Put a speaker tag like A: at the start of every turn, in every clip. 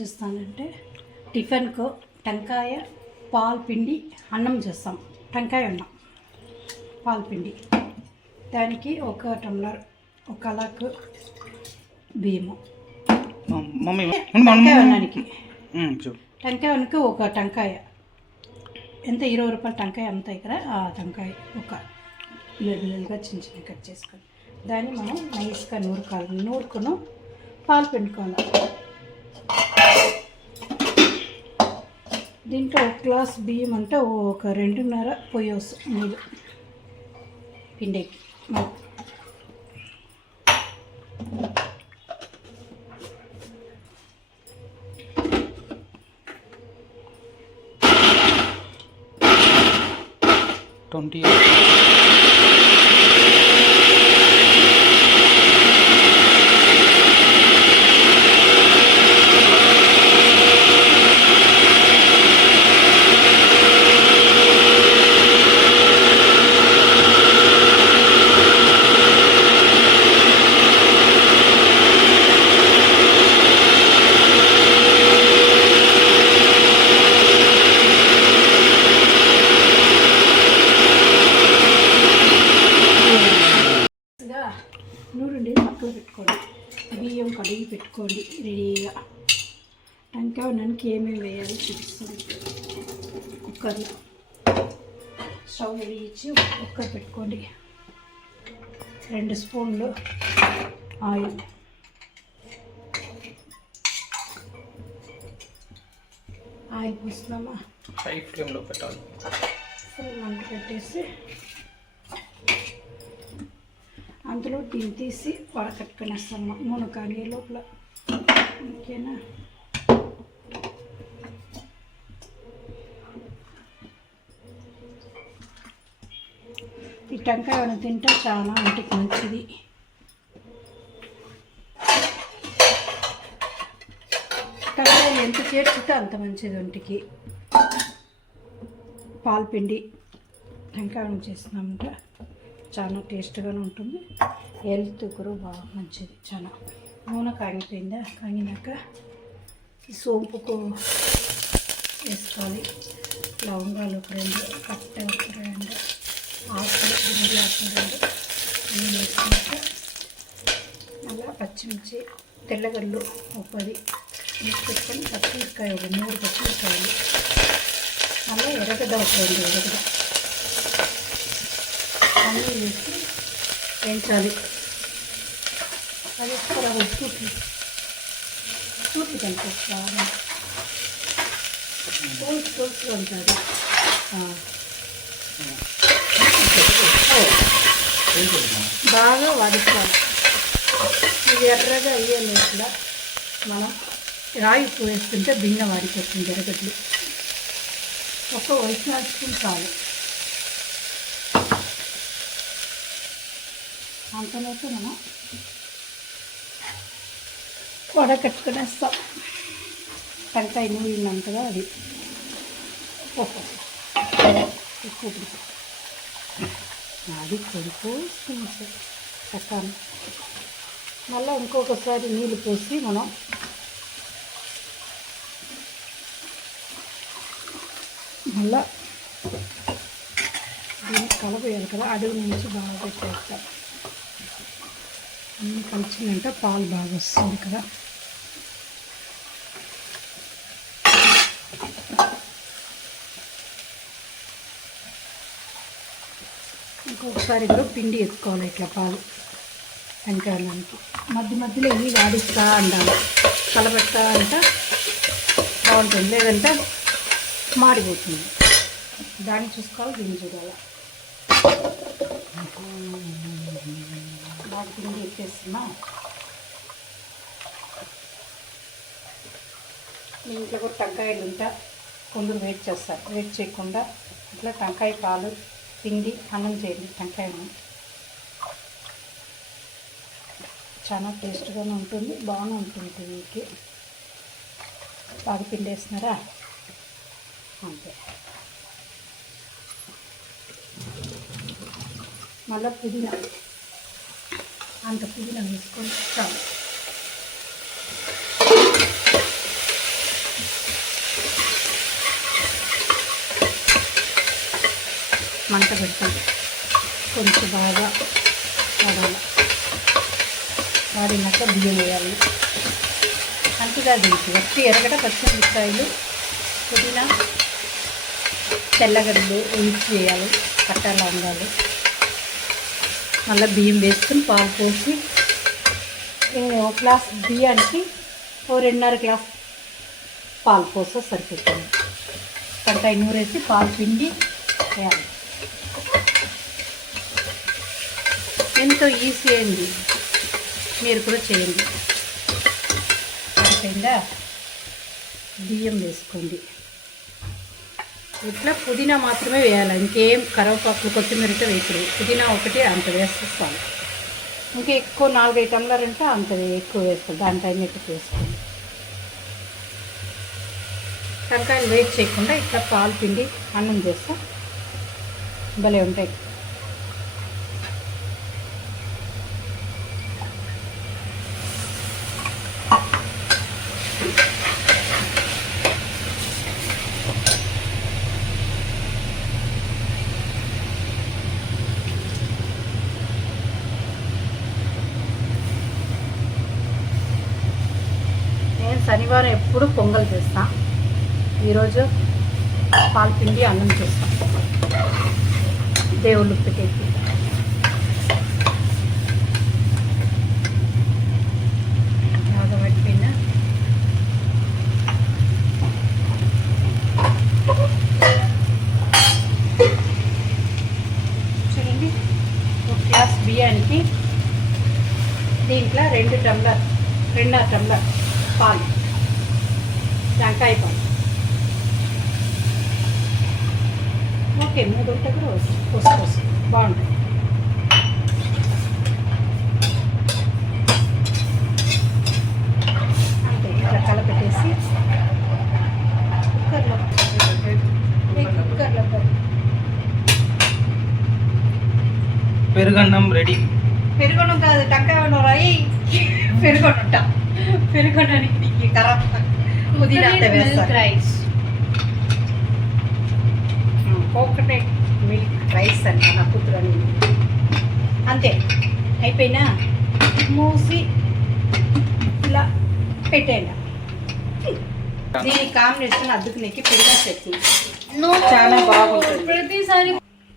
A: చేస్తానంటే టిఫిన్కు టెంకాయ పాలు పిండి అన్నం చేస్తాం. టెంకాయ అన్నం పాలు పిండి. దానికి ఒక టమ్లర్ ఒక అలాకు బియ్యము. టెంకాయ అన్నానికి. టెంకాయ అన్నకి ఒక టెంకాయ. ఎంత? ఇరవై రూపాయల టెంకాయ అంత ఇక్కడ ఆ టెంకాయ ఒక బిల్లలుగా చిన్న చిన్న కట్ చేసుకొని. దాన్ని మనం నైస్గా నూరుకోవాలి నూరుకును పాలు పిండుకోవాలి. దీంట్లో ఒక గ్లాస్ బియ్యం అంటే ఒక రెండున్నర పొయ్యోసు నీళ్ళు. పిండికి.
B: ట్వంటీ
A: గా నూనె పక్కన పెట్టుకోండి బియ్యం పెట్టుకోండి రెడీగా. టెంకాయ నన్నుకి ఏమేమి వేయాలో చూపిస్తాను. కుక్కర్లో. స్టవ్ వెలిగించి కుక్కర్ పెట్టుకోండి. రెండు స్పూన్లు ఆయిల్. ఆయిల్ పోస్తున్నామా?
B: హై ఫ్లేమ్లో పెట్టాలి.
A: మంట పెట్టేసి అందులో దీన్ని తీసి వడకట్టుకునేస్తాము? నూనె కానీ లోపల. ఓకేనా ఈ టెంకాయ తింటే చాలా ఇంటికి మంచిది. టెంకాయ ఎంత చేర్చితే అంత మంచిది ఒంటికి. పాల్పిండి టెంకాయ చేసినామంటే చాలా టేస్ట్గానే ఉంటుంది. హెల్త్ కూడా బాగా మంచిది చాలా. నూనె కాగిపోయిందా? కాగినాక ఈ సోంపుకు వేసుకోవాలి. లవంగాలు ఒక రెండు కట్ట ఒక రెండు ఆకులు గింజలు ఆకులు రెండు అన్నీ వేసుకున్నాక మళ్ళీ పచ్చిమిర్చి తెల్లగడ్డలు ఒక పది మిక్స్ పెట్టుకొని పచ్చిమిరకాయ ఒక మూడు పచ్చిమిరకాయలు మళ్ళీ ఎర్రగడ్డ ఒక రెండు ఎర్రగడ్డ. అన్నీ వేసి వేయించాలి. అది కూడా ఉప్పు చూపి కనిపిస్తుంది బాగా పూర్తి పూర్తి ఉంటుంది బాగా వడుకోవాలి ఇది ఎర్రగా అయ్యాలి ఇక్కడ మనం రాయి ఉప్పు వేస్తుంటే భిన్న వాడిపోతుంది ఎర్రగడ్డలు ఒక వైట్ స్పూన్ చాలు అంతలోపు మనం వడకట్టుకునేస్తాం టెంకాయ నూరినాం కదా అది. నాది ఎక్కువ అది కొడుకు స్పూన్స్ మళ్ళీ ఇంకొకసారి నీళ్ళు పోసి మనం మళ్ళా దీన్ని కలపేయాలి కదా అడుగు నుంచి బాగా పెట్టేస్తాం. అన్నీ కలిసిందంటే పాలు బాగా వస్తుంది కదా. ఒకసారి కూడా పిండి వేసుకోవాలి ఇట్లా పాలు వెంకాయడానికి మధ్య మధ్యలో ఇవి వాడిస్తా ఉండాలి కలబెడతా అంటే బాగుంటుంది. లేదంటే మాడిపోతుంది. దాన్ని చూసుకోవాలి దీన్ని చూడాలి. బాగా పిండి ఎక్కేస్తున్నా మీ ఇంట్లో కూడా టంకాయలు ఉంటా కొందరు వెయిట్ చేస్తారు. వెయిట్ చేయకుండా ఇట్లా టంకాయ పాలు పిండి అన్నం చేయండి టంకాయ చాలా టేస్ట్గానే ఉంటుంది బాగానే ఉంటుంది మీకు బాగా పిండి వేస్తున్నారా? అంతే. మళ్ళీ పుదీనా. అంత పుదీనా వేసుకొని చాలు. మంట పెట్టాలి కొంచెం బాగా వాడాలి వాడినాక బియ్యం వేయాలి. అంతగా దీనికి వచ్చి ఎరగడ పచ్చిమిరపకాయలు పుదీనా తెల్లగడ్డలు వేయించి వేయాలి. పట్టాలు వండాలి మళ్ళీ బియ్యం వేసుకుని పాలు పోసి ఒక గ్లాస్ బియ్యానికి ఓ రెండున్నర గ్లాస్ పాలు పోస్తే సరిపోతుంది. పంట నూరేసి పాలు పిండి వేయాలి. ఎంతో ఈజీ అయింది. మీరు కూడా చేయండి. అయిపోయిందా బియ్యం వేసుకోండి. ఇట్లా పుదీనా మాత్రమే వేయాలి. ఇంకేం కరివేపాకు కొత్తిమీరతో వేయకూడదు. పుదీనా ఒకటి అంత వేసేస్తాను ఇంకా ఎక్కువ నాలుగైదు టమ్లర్ అంటే అంత ఎక్కువ వేస్తాను దాని టైం ఎక్కువ వేసుకోండి. టెంకాయలు వేస్ట్ చేయకుండా ఇట్లా పాలు పిండి అన్నం చేస్తాం భలే ఉంటాయి నేను ఇప్పుడు పొంగల్ చేస్తా. ఈరోజు పాలు పిండి అన్నం చేస్తా. దేవుళ్ళు పెట్టేసి చూడండి ఒక గ్లాస్ బియ్యానికి దీంట్లో రెండు టమ్లర్ రెండున్నర టమ్లర్ పాలు. టెంకాయ పాలు ఓకే మూడు ఉంటే కూడా పోసుకోవచ్చు బాగుంటుంది అంతే ఇట్లా కలపెట్టేసి కుక్కర్లో ఏ కుక్కర్లో పెట్టు.
B: పెరుగన్నం రెడీ
A: పెరుగొన్నం కాదు టంకాయ వండు రాయి పెరుగొనుంట పెరుగొనడానికి నీకు ఖరాబ్ పుదీనా అంతా వేస్తారు.
C: రైస్
A: కోకోనట్ మిల్క్ రైస్ అంట నా కూతురని. అంతే. అయిపోయినా? మూసి ఇలా పెట్టేయండి. దీని కాంబినేషన్ అద్దుకు నెక్కి పెరిగా చట్నీ. చాలా బాగుంటుంది.
C: ప్రతిసారి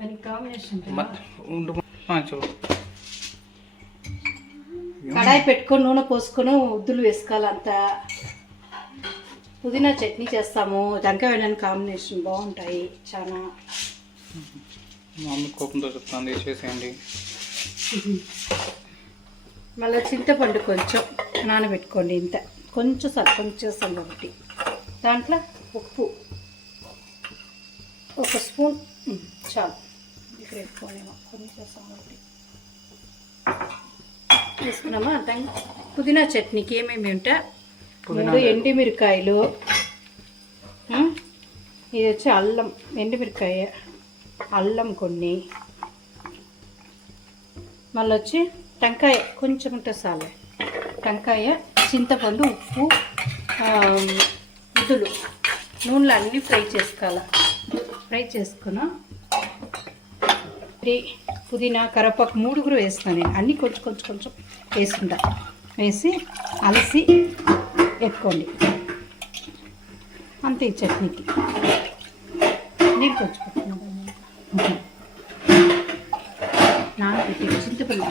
A: దాని కాంబినేషన్ కడాయి పెట్టుకొని నూనె పోసుకొని ఉద్దులు వేసుకోవాలి అంత పుదీనా చట్నీ చేస్తాము. టెంకాయ వేయడానికి కాంబినేషన్ బాగుంటాయి. చాలా
B: మా కోపంతో చెప్తాను చేసేయండి.
A: మళ్ళీ చింతపండు కొంచెం నానబెట్టుకోండి ఇంత. కొంచెం సార్ కొంచెం చేస్తాం కాబట్టి. దాంట్లో ఉప్పు. ఒక స్పూన్. చాలు. ఇక్కడ ఎక్కువనేమో కొంచెం చేస్తాం కాబట్టి. తీసుకున్నామా టైం పుదీనా చట్నీకి ఏమేమి ఉంటా
B: పుదీనా
A: మూడు ఎండిమిరకాయలు ఇది వచ్చి అల్లం ఎండిమిరకాయ అల్లం కొన్ని. మళ్ళీ వచ్చి టెంకాయ కొంచెం ఉంటే చాలు. టెంకాయ చింతపండు ఉప్పు ఇదులు నూనెలో అన్నీ ఫ్రై చేసుకోవాలి. ఫ్రై చేసుకున్నా పుదీనా కరివేపాకు మూడు కూడా వేస్తాను నేను. అన్నీ కొంచెం కొంచెం కొంచెం వేసుకుంటా. వేసి అలసి ఎత్తుకోండి. అంతే ఈ చట్నీకి. నీళ్ళు కొంచెం నానబెట్టి చింతపండు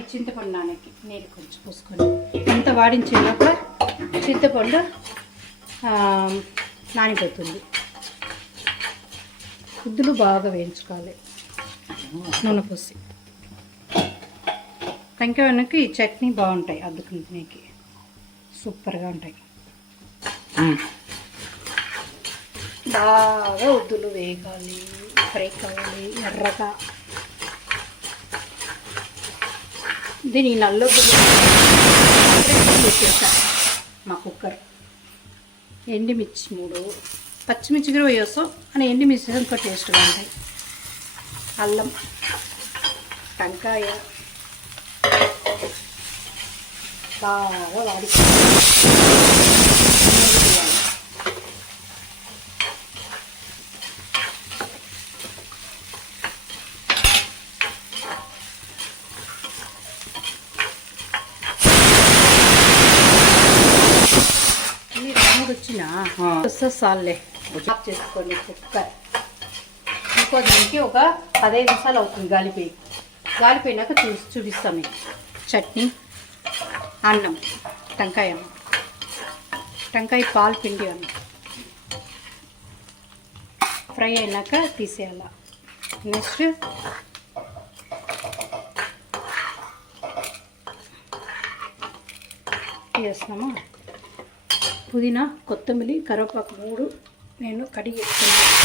A: ఈ చింతపండు నానకి నీళ్ళు కొంచెం పోసుకొని అంత వాడించే లోపల చింతపండు నానిపోతుంది. గుద్దులు బాగా వేయించుకోవాలి. నూనె పోసి. టెంకాయ వెనక్కి ఈ చట్నీ బాగుంటాయి అద్దుకుంటున్నాకి సూపర్గా ఉంటాయి. బాగా ఉద్దులు వేగాలి ఫ్రై కావాలి ఎర్రగా. దీని నల్ల పెట్టేసా మా కుక్కర్. ఎండిమిర్చి మూడు పచ్చిమిర్చి కూడా వేస్తాం అని ఎండిమిర్చి ఇంకా టేస్ట్గా ఉంటాయి. అల్లం టెంకాయ బాగా వాడి వచ్చినా వస్తా సాల్లే ఆఫ్ చేసుకోండి కుక్కర్. ఇంకో దానికి ఒక పదహైదు నిమిషాలు అవుతుంది గాలిపోయి గాలిపోయినాక చూసి చూపిస్తాం మీకు. చట్నీ. అన్నం టెంకాయ అన్నం. టెంకాయ పాలు పిండి అన్నం. ఫ్రై అయినాక తీసేయాల. నెక్స్ట్ వేస్తామా పుదీనా కొత్తిమీర కరివేపాకు మూడు నేను కడిగి వేసుకున్నాను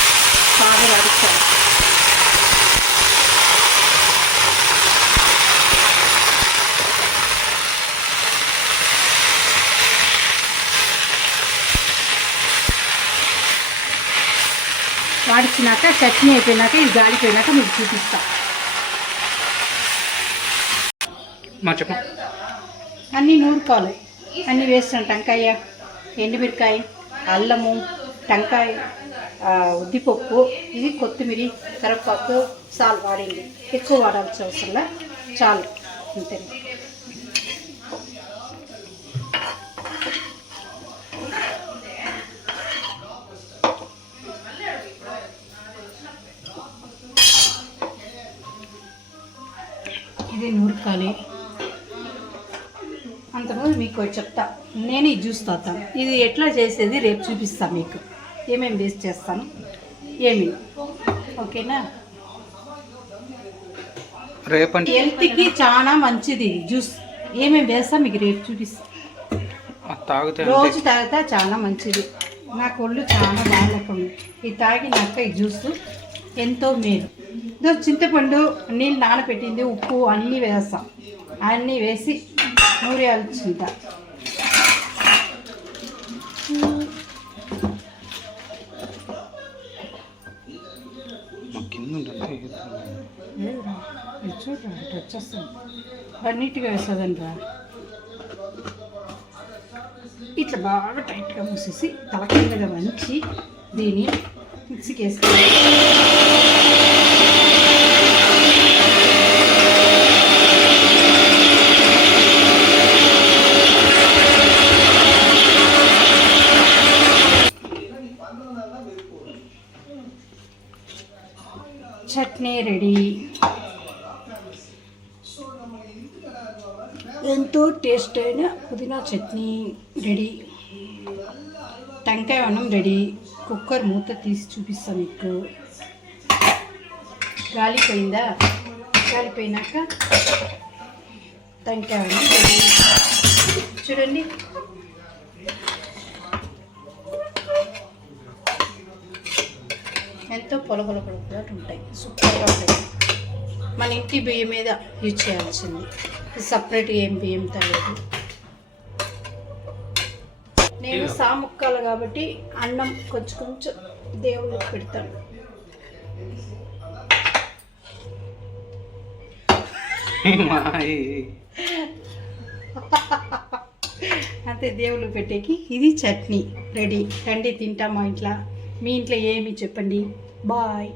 A: బాగా వాడిస్తాను వాడిచ్చినాక చట్నీ అయిపోయినాక ఇది గాలిపోయినాక మీకు చూపిస్తా. అన్నీ నూరుకోవాలి అన్నీ వేస్తాను టెంకాయ ఎండుమిరకాయ అల్లము టెంకాయ ఉద్దిపప్పు ఇది కొత్తిమీర కరివేపాకు చాలు వాడింది ఎక్కువ వాడాల్సిన అవసరంలా చాలు. అంతే. నూరుకాలి అంతకుముందు మీకు చెప్తా. నేను ఇది జ్యూస్ తాతాను ఇది ఎట్లా చేసేది రేపు చూపిస్తాను మీకు. ఏమేమి వేస్ట్ చేస్తాను? ఏమి? ఓకేనా?
B: రేపంటే
A: హెల్త్కి చాలా మంచిది జ్యూస్. ఏమేమి వేస్తా మీకు రేపు చూపిస్తాను రోజు తాగితే చాలా మంచిది. నాకు ఒళ్ళు చాలా బాగాలేకుండా ఇది తాగినాక ఈ జ్యూస్ ఎంతో మేలు. చింతపండు నీళ్ళు నానబెట్టింది ఉప్పు అన్నీ వేస్తాం అన్నీ వేసి నూరేయాలి చింత. వచ్చేస్తుంది బాగా నీట్గా వేస్తుందని రా ఇట్లా బాగా టైట్గా మూసేసి తలకిందగా వంచి దీన్ని మిక్సీకి వేసుకోవాలి చట్నీ రెడీ ఎంతో టేస్ట్ అయిన పుదీనా చట్నీ రెడీ. టెంకాయ అన్నం రెడీ. కుక్కర్ మూత తీసి చూపిస్తాను మీకు. గాలిపోయిందా గాలిపోయినాక టెంకాయ అన్నం రెడీ. చూడండి. ఎంతో పొలగొల పొలగొల ఉంటాయి. సూపర్గా ఉంటాయి. మన ఇంటి బియ్యం మీద యూజ్ చేయాల్సింది. సపరేట్ ఏం బియ్యం తగ్గదు నేను సాముక్కాలు కాబట్టి అన్నం కొంచెం కొంచెం దేవుళ్ళకి పెడతాను. అంతే దేవుళ్ళు పెట్టేకి ఇది చట్నీ. రెడీ. రండి తింటాం మా ఇంట్లో? మీ ఇంట్లో ఏమి చెప్పండి? బాయ్.